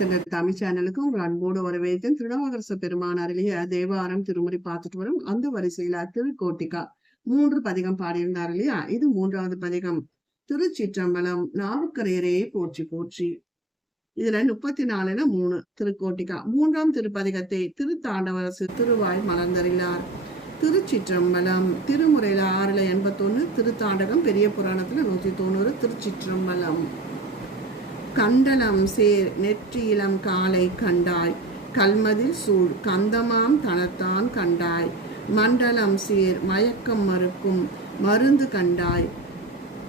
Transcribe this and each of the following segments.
தேவாரம் தமிழ் சேனலுக்கு உங்கள் அன்போடு வரவேற்கும் திருநாவுக்கரசு பெருமானாரிலேயே தேவாரம் திருமுறை பார்த்துட்டு வரும் அந்த வரிசையில திருக்கோட்டிகா மூன்று பதிகம் பாடியிருந்தார் இல்லையா? இது மூன்றாவது பதிகம். திருச்சிற்றம்பலம் நாவுக்கரையரே போற்றி போற்றி. இதுல முப்பத்தி நாலுல மூணு திருக்கோட்டிகா. மூன்றாம் திருப்பதிகத்தை திருத்தாண்டவரசு திருவாய் மலர்ந்தறிந்தார் திருச்சிற்றம்பலம் திருமுறையில ஆறுல எண்பத்தொன்னு திருத்தாண்டகம் பெரிய புராணத்துல நூத்தி தொண்ணூறு திருச்சிற்றம்பலம். கண்டலம் சேர் நெற்றியிலம் காலை கண்டாய். கல்மதில் சூழ் கந்தமாம் தனத்தான் கண்டாய். மண்டலம் சேர் மயக்கம் மறுக்கும் மருந்து கண்டாய்.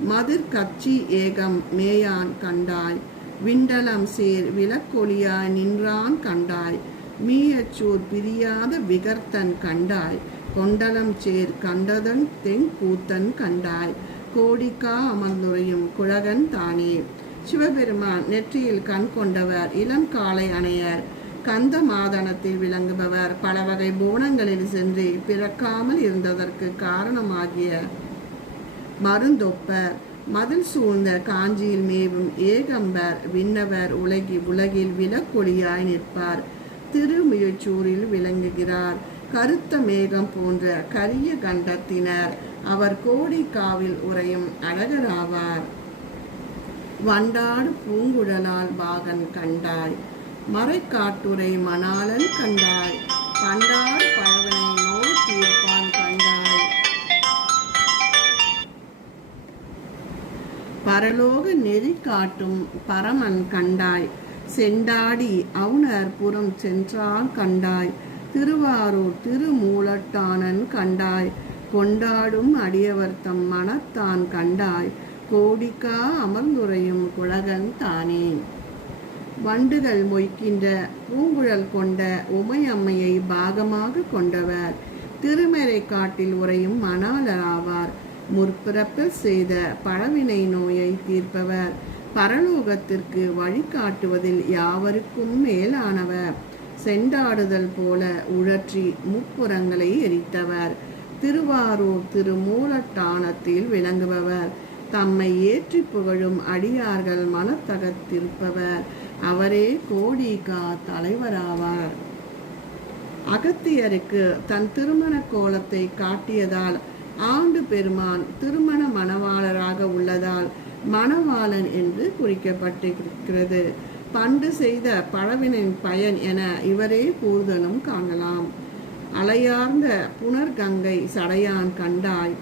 மதிர் கச்சி ஏகம் மேயான் கண்டாய். விண்டலம் சேர் விளக்கொலியாய் நின்றான் கண்டாய். மீயச்சூர் பிரியாத விகர்த்தன் கண்டாய். கொண்டலம் சேர் கண்டதன் தென் கூத்தன் கண்டாய். கோடிக்கா அமர்ந்துரையும் குழகன் தானே. சிவபெருமான் நெற்றியில் கண் கொண்டவர் இளம் காலை அணையர் கந்த மாதனத்தில் விளங்குபவர் பல வகை புவனங்களில் சென்று பிறக்காமல் இருந்ததற்கு காரணமாகிய மருந்தொப்பர் மதில் சூழ்ந்த காஞ்சியில் மேவும் ஏகம்பர் விண்ணவர் உலகி உலகில் விலக்கொலியாய் நிற்பார். திருமுயச்சூரில் விளங்குகிறார். கருத்த மேகம் போன்ற கரிய கண்டத்தினர் அவர் கோடிக்காவில் உரையும் அழகராவார். வண்டாடு பூங்குழலால் பாகன் கண்டாய். மறைக்காட்டுரை மணாளன் கண்டாய். பண்டாடு பழவனை நோய் தீர்ப்பான் கண்டாய். பரலோக நெறி காட்டும் பரமன் கண்டாய். செண்டாடி அவுணர் புறம் சென்றால் கண்டாய். திருவாரூர் திருமூலட்டானன் கண்டாய். கொண்டாடும் அடியவர் தம் மனத்தான் கண்டாய். கோடிக்கா அமர்ந்துரையும் குழகன் தானே. வண்டுகள் மொய்க்கின்ற பூங்குழல் கொண்ட உமையம்மையை பாகமாக கொண்டவர். திருமறை காட்டில் உரையும் மணாலராவார் முற்பிறப்பில் செய்த பழவினை நோயை தீர்ப்பவர். பரலோகத்திற்கு வழிகாட்டுவதில் யாவருக்கும் மேலானவர். செண்டாடுதல் போல உழற்றி முப்புறங்களை எரித்தவர். திருவாரூர் திருமூலட்டானத்தில் விளங்குபவர். தம்மை ஏற்றி புகழும் அடியார்கள் மனத்தகத்திருப்பவர். அவரே கோடிகா தலைவராவார். அகத்தியருக்கு தன் திருமண கோலத்தை காட்டியதால் ஆண்டு பெருமான் திருமண மணவாளராக உள்ளதால் மணவாளன் என்று குறிக்கப்பட்டிருக்கிறது. பண்டு செய்த பழவினின் பயன் என இவரே கூறுதலும் காணலாம். அலையார்ந்த புனர்கங்கை சடையான் கண்டாய்.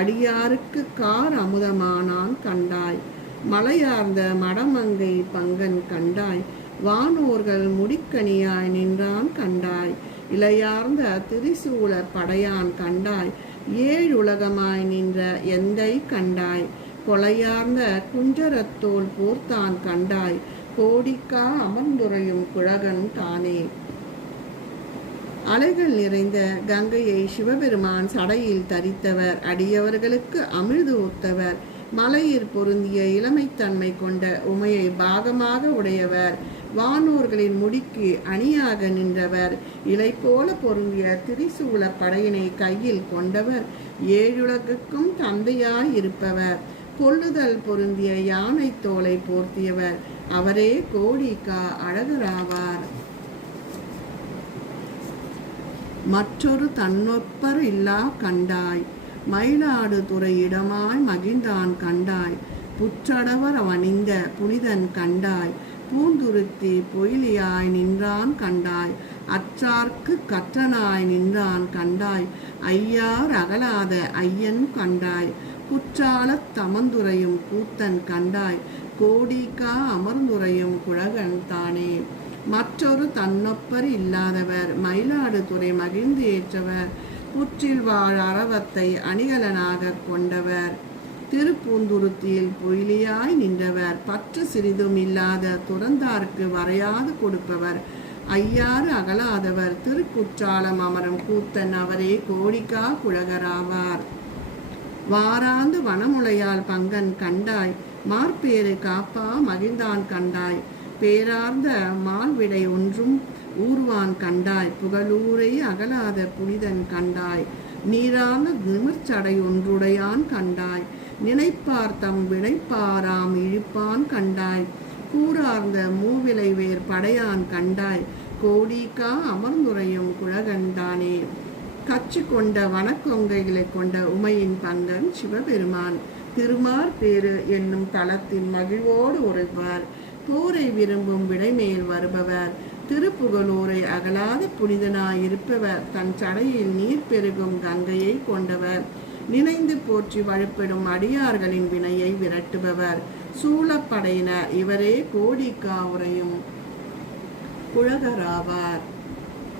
அடியாருக்கு கார் அமுதமானான் கண்டாய். மலையார்ந்த மடமங்கை பங்கன் கண்டாய். வானோர்கள் முடிக்கணியாய் நின்றான் கண்டாய். இளையார்ந்த திரிசூல படையான் கண்டாய். ஏழுலகமாய் நின்ற எந்தை கண்டாய். கொலையார்ந்த குஞ்சரத்தோல் போர்த்தான் கண்டாய். கோடிக்கா அமர்ந்துரையும் குழகன் தானே. அலைகள் நிறைந்த கங்கையை சிவபெருமான் சடையில் தரித்தவர். அடியவர்களுக்கு அமிழ்து ஊத்தவர். மலையில் பொருந்திய இளமைத்தன்மை கொண்ட உமையை பாகமாக உடையவர். வானூர்களின் முடிக்கு அணியாக நின்றவர். இலை போல பொருந்திய திரிசூல படையினை கையில் கொண்டவர். ஏழுலகுக்கும் தந்தையாய் இருப்பவர். கொள்ளுதல் பொருந்திய யானை தோலை போர்த்தியவர். அவரே கோடிக்கா அழகராவார். மற்றொரு தன்னொப்பர் இல்லா கண்டாய். மயிலாடுதுறை இடமாய் மகிழ்ந்தான் கண்டாய். புற்றடவர் அவனிந்த புனிதன் கண்டாய். பூந்துருத்தி பொயிலியாய் நின்றான் கண்டாய். அற்றார்க்கு கற்றனாய் நின்றான் கண்டாய். ஐயார் அகலாத ஐயன் கண்டாய். குற்றாலத் தமந்துரையும் கூத்தன் கண்டாய். கோடிக்கா அமர்ந்துரையும் குழகன் தானே. மற்றொரு தன்னொப்பர் இல்லாதவர் மயிலாடுதுறை மகிழ்ந்து ஏற்றவர் புற்றில் வாழ் அறவத்தை அணிகலனாக கொண்டவர். திருப்பூந்துருத்தியில் பொயிலியாய் நின்றவர் பற்று சிறிதும் இல்லாத துறந்தார்க்கு வரையாது கொடுப்பவர். ஐயாறு அகலாதவர் திருக்குற்றாலம் அமரும் கூத்தன் அவரே கோடிக்கா குழகராவார். வாராந்து வனமுலையால் பங்கன் கண்டாய் மார்பேறு காப்பா மகிழ்ந்தான் கண்டாய். பேரார்ந்த மால்விடை ஒன்றும் ஊர்வான் கண்டாய் புகழூரை அகலாத புனிதன் கண்டாய் நீரான நிமிர்ச்சடை ஒன்றுடையான் கண்டாய் நினைப்பார் தம் வினைப்பாராம் இழிப்பான் கண்டாய் கூறார்ந்த மூவிலை வேர் படையான் கண்டாய் கோடிக்கா அமர்ந்துரையும் குழகண்டானே கச்சு கொண்ட வனக்கொங்கைகளை கொண்ட உமையின் பங்கன் சிவபெருமான் திருமார் பேரு என்னும் தளத்தின் மகிழ்வோடு உரைப்பார். போரை விரும்பும் விடைமேல் வருபவர். திருப்புகலூரை அகலாத புனிதனாய் இருப்பவர் தன் சடையில் நீர் பெருகும் கங்கையை கொண்டவர். நினைந்து போற்றி வழிபடும் அடியார்களின் வினையை விரட்டுபவர். சூழப்படையினர் இவரே கோடிக்கா உரையும் குழகராவார்.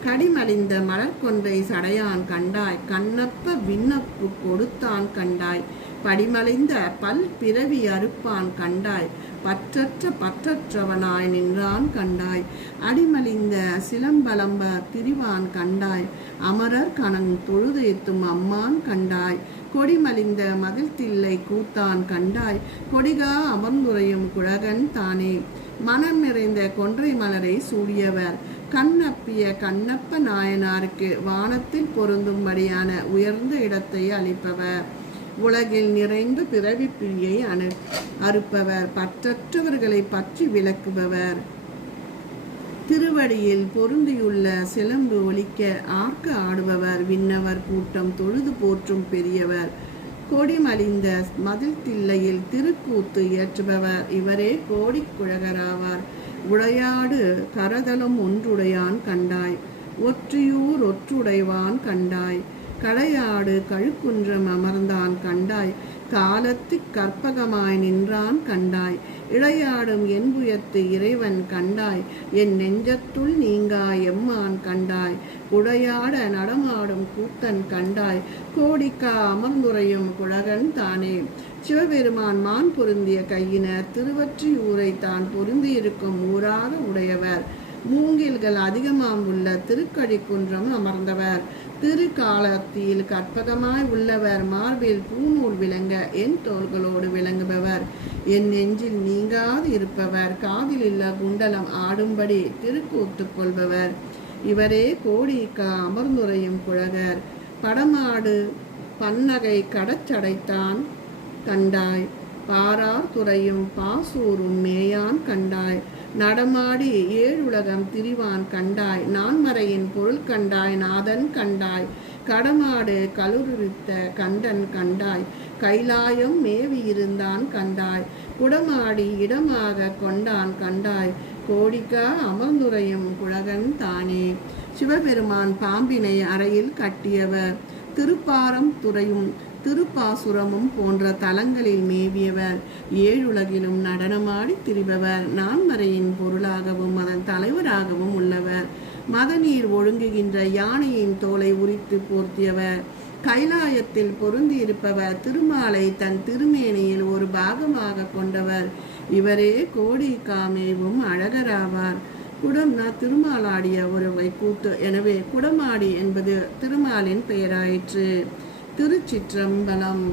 கடிமடிந்த மலர்கொன்றை சடையான் கண்டாய். கண்ணப்ப விண்ணப்பு கொடுத்தான் கண்டாய். படிமலைந்த பல் பிறவி அறுப்பான் கண்டாய். பற்றற்ற பற்றற்றவனாய் நின்றான் கண்டாய். அடிமலிந்த சிலம்பலம்ப திரிவான் கண்டாய். அமரர் கணங் தொழுதேத்தும் அம்மான் கண்டாய். கொடிமலிந்த மதில் தில்லை கூத்தான் கண்டாய். கொடிகா அமர்ந்துரையும் குழகன் தானே. மனம் நிறைந்த கொன்றை மலரை சூடியவர். கண்ணப்பிய கண்ணப்ப நாயனாருக்கு வானத்தில் பொருந்தும்படியான உயர்ந்த இடத்தை அளிப்பவர். உலகில் நிறைந்த பிறவி பிரியை அணு அறுப்பவர் பற்றற்றவர்களை பற்றி விளக்குபவர். திருவடியில் பொருந்தியுள்ள சிலம்பு ஒலிக்க ஆர்க்க ஆடுபவர். விண்ணவர் கூட்டம் தொழுது போற்றும் பெரியவர். கொடிமலிந்த மதில் தில்லையில் திருக்கூத்து இயற்றுபவர். இவரே கோடிக்குழகராவார் உடையாடு கரதலம் ஒன்றுடையான் கண்டாய். ஒற்றியூர் ஒற்றுடைவான் கண்டாய். கடையாடு கழுக்குன்றம் அமர்ந்தான் கண்டாய். காலத்து கற்பகமாய் நின்றான் கண்டாய். இளையாடும் என்புயத்து இறைவன் கண்டாய். என் நெஞ்சத்துள் நீங்கா எம்மான் கண்டாய். உடையாட நடமாடும் கூத்தன் கண்டாய். கோடிக்கா அமர்ந்துரையும் குழகன் தானே. சிவபெருமான் மான் பொருந்திய கையினர் திருவற்றியூரை தான் பொருந்தியிருக்கும் ஊராக உடையவர். மூங்கில்கள் அதிகமாக உள்ள திருக்கழிக்குன்றம் அமர்ந்தவர். திருக்காலத்தில் கற்பகமாய் உள்ளவர் மார்பில் பூநூல் விளங்க என் தோள்களோடு விளங்குபவர். என் நெஞ்சில் நீங்காது இருப்பவர் காதிலுள்ள குண்டலம் ஆடும்படி திருக்கூத்து கொள்பவர். இவரே கோடிக்கா அமர்ந்துரையும் குழகர். படமாடு பன்னகை கடச்சடைத்தான் கண்டாய் பாரார் துறையும் பாசூரும் மேயான் கண்டாய். நடமாடி ஏழுலகம் திரிவான் கண்டாய். நான்மறையின் பொருள் கண்டாய் நாதன் கண்டாய். கடமாடு கலுருவித்த கண்டன் கண்டாய். கைலாயம் மேவி இருந்தான் கண்டாய். குடமாடி இடமாக கொண்டான் கண்டாய். கோடிக்கா அமர்ந்துரையும் குழகன் தானே. சிவபெருமான் பாம்பினை அறையில் கட்டியவர். திருப்பாரம் துறையும் திருப்பாசுரமும் போன்ற தலங்களில் மேவியவர். ஏழுலகிலும் நடனமாடி திரிபவர். நான்மறையின் பொருளாகவும் அதன் தலைவராகவும் உள்ளவர். மதநீர் ஒழுங்குகின்ற யானையின் தோலை உரித்து போர்த்தியவர். கைலாயத்தில் பொருந்தியிருப்பவர். திருமாலை தன் திருமேனியில் ஒரு பாகமாக கொண்டவர். இவரே கோடி காமேவும் அழகராவார். குடம்னா திருமாலாடிய ஒரு வைக்கூத்து எனவே குடமாடி என்பது திருமாலின் பெயராயிற்று. திருச்சிற்றம்பலம்.